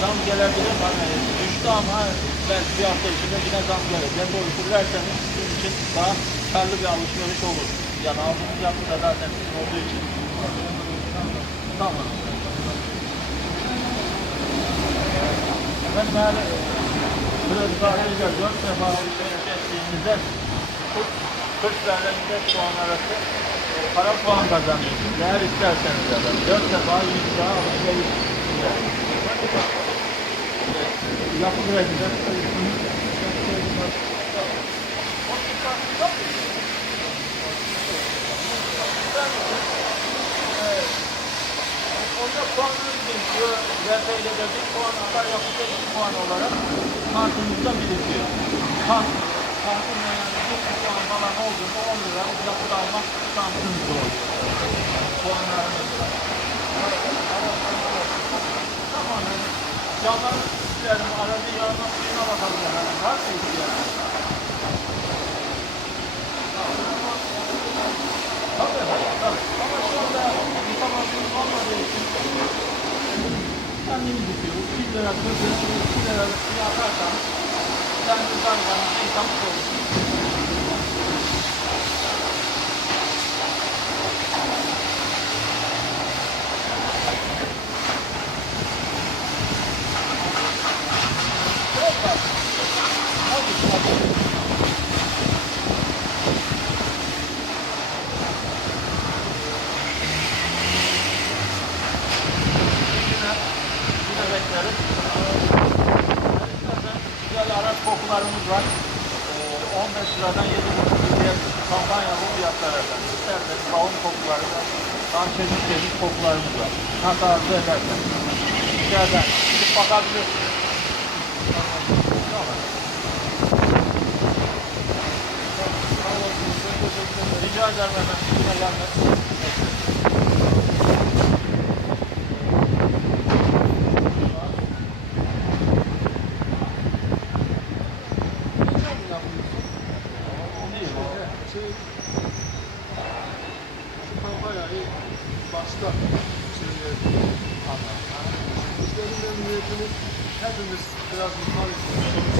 zam gelebilir. Hani düştü ama belki bir hafta içinde yine zam gelir. Depol oluşturursanız sizin için daha karlı bir alışveriş olur. Yani aldığınız yapı da zaten olduğu için. Tamam. Efendim eğer e, biraz daha dört defa alışveriş ettiğinizde 40, 40 tane puan arası e, para puan kazanıyorsunuz. Eğer isterseniz efendim 4 defa 100 daha alışveriş Yapı kredide Onda puanınız birikiyor. RP'de bir puan hatta yapıda iki puan olarak kartınızda birikiyor. Kart, kartın yani bir puan falan olduğunda 10 lira yapıda almak şansınız oluyor. Puanlarınız var. Tamam. Camları isterim. Aracı yağma suyuna bakalım. Yani. Var mı ihtiyacı? Tabii efendim. Tabii. Ama şu anda yıkamasınız olmadığı için kendimiz yıkıyoruz. 1 lira, 40 lira, 2 lira suya atarsanız kendiniz arabanızı yıkamış olursunuz. Kokularımız var. Ee, 15 liradan 7,5 liraya kampanyalı fiyatlar efendim. İsterseniz bavul kokuları da daha çeşit çeşit kokularımız var. Nasıl arzu ederseniz. Rica ederim. Gidip bakabilirsiniz. Rica ederim efendim. Yine gelmez. Değil mi? Şey, şu kampanyayı başta söyleyelim. Müşteri memnuniyetini hepimiz biraz yukarı Herhalde